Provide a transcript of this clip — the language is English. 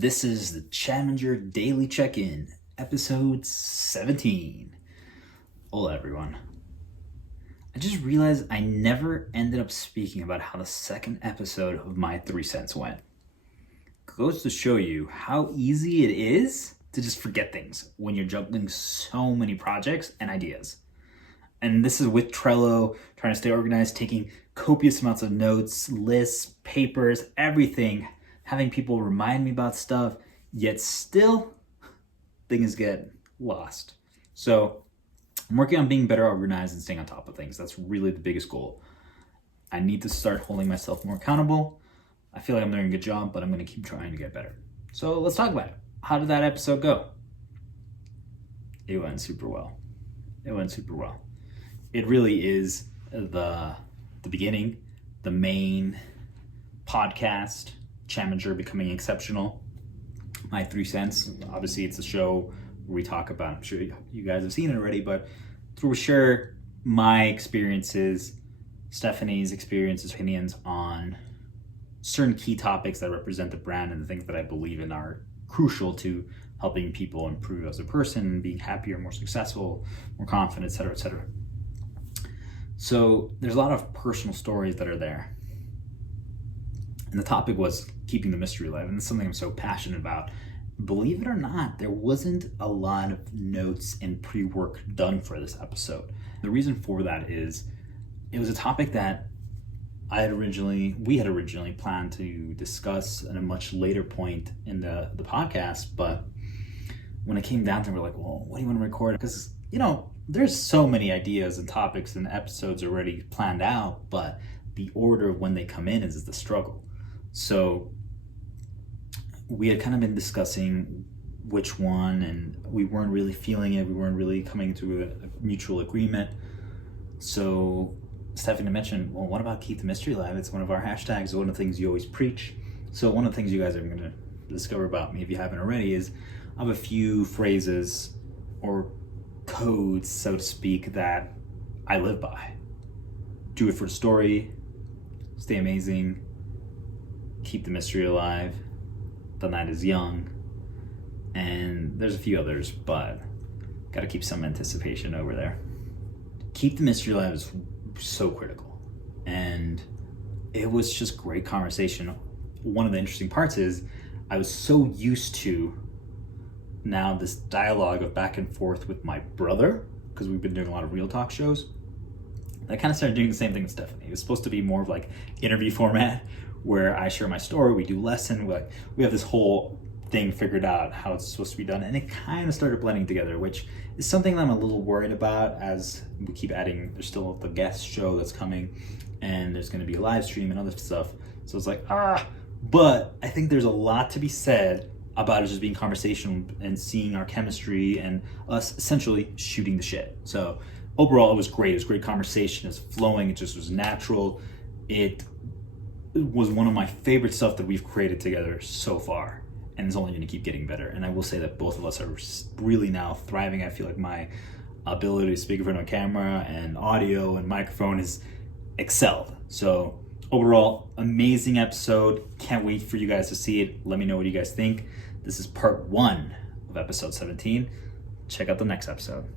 This is the Chaminger Daily Check-in, episode 17. Hola everyone. I just realized I never ended up speaking about how the second episode of my 3 cents went. Goes to show you how easy it is to just forget things when you're juggling so many projects and ideas. And this is with Trello, trying to stay organized, taking copious amounts of notes, lists, papers, everything, having people remind me about stuff, yet still things get lost. So I'm working on being better organized and staying on top of things. That's really the biggest goal. I need to start holding myself more accountable. I feel like I'm doing a good job, but I'm going to keep trying to get better. So let's talk about it. How did that episode go? It went super well. It really is the beginning, the main podcast, Chaminger Becoming Exceptional, My 3 cents. Obviously, it's a show where we talk about, I'm sure you guys have seen it already, but for sure, my experiences, Stephanie's experiences, opinions on certain key topics that represent the brand and the things that I believe in are crucial to helping people improve as a person, being happier, more successful, more confident, etc., etc. So there's a lot of personal stories that are there. And the topic was keeping the mystery alive, and it's something I'm so passionate about. Believe it or not, there wasn't a lot of notes and pre-work done for this episode. The reason for that is it was a topic that we had originally planned to discuss at a much later point in the podcast, but when it came down to it, we're like, well, what do you want to record? Because, there's so many ideas and topics and episodes already planned out, but the order of when they come in is the struggle. So we had kind of been discussing which one, and we weren't really feeling it. We weren't really coming to a mutual agreement. So Stephanie mentioned, well, what about keep the mystery alive? It's one of our hashtags, one of the things you always preach. So one of the things you guys are going to discover about me, if you haven't already, is I have a few phrases or codes, so to speak, that I live by. Do it for the story, stay amazing, keep the mystery alive, the night is young, and there's a few others, but gotta keep some anticipation over there. Keep the mystery alive is so critical, and it was just great conversation. One of the interesting parts is I was so used to now this dialogue of back and forth with my brother, because we've been doing a lot of real talk shows. I kind of started doing the same thing with Stephanie. It was supposed to be more of like interview format where I share my story, we do lesson, we have this whole thing figured out how it's supposed to be done, and it kind of started blending together, which is something that I'm a little worried about as we keep adding. There's still the guest show that's coming, and there's going to be a live stream and other stuff. So it's like, but I think there's a lot to be said about it just being conversational and seeing our chemistry and us essentially shooting the shit. So overall, it was great. It was great conversation. It was flowing. It just was natural. It was one of my favorite stuff that we've created together so far, and it's only going to keep getting better. And I will say that both of us are really now thriving. I feel like my ability to speak in front of a camera and audio and microphone is excelled. So overall, amazing episode. Can't wait for you guys to see it. Let me know what you guys think. This is part 1 of episode 17. Check out the next episode.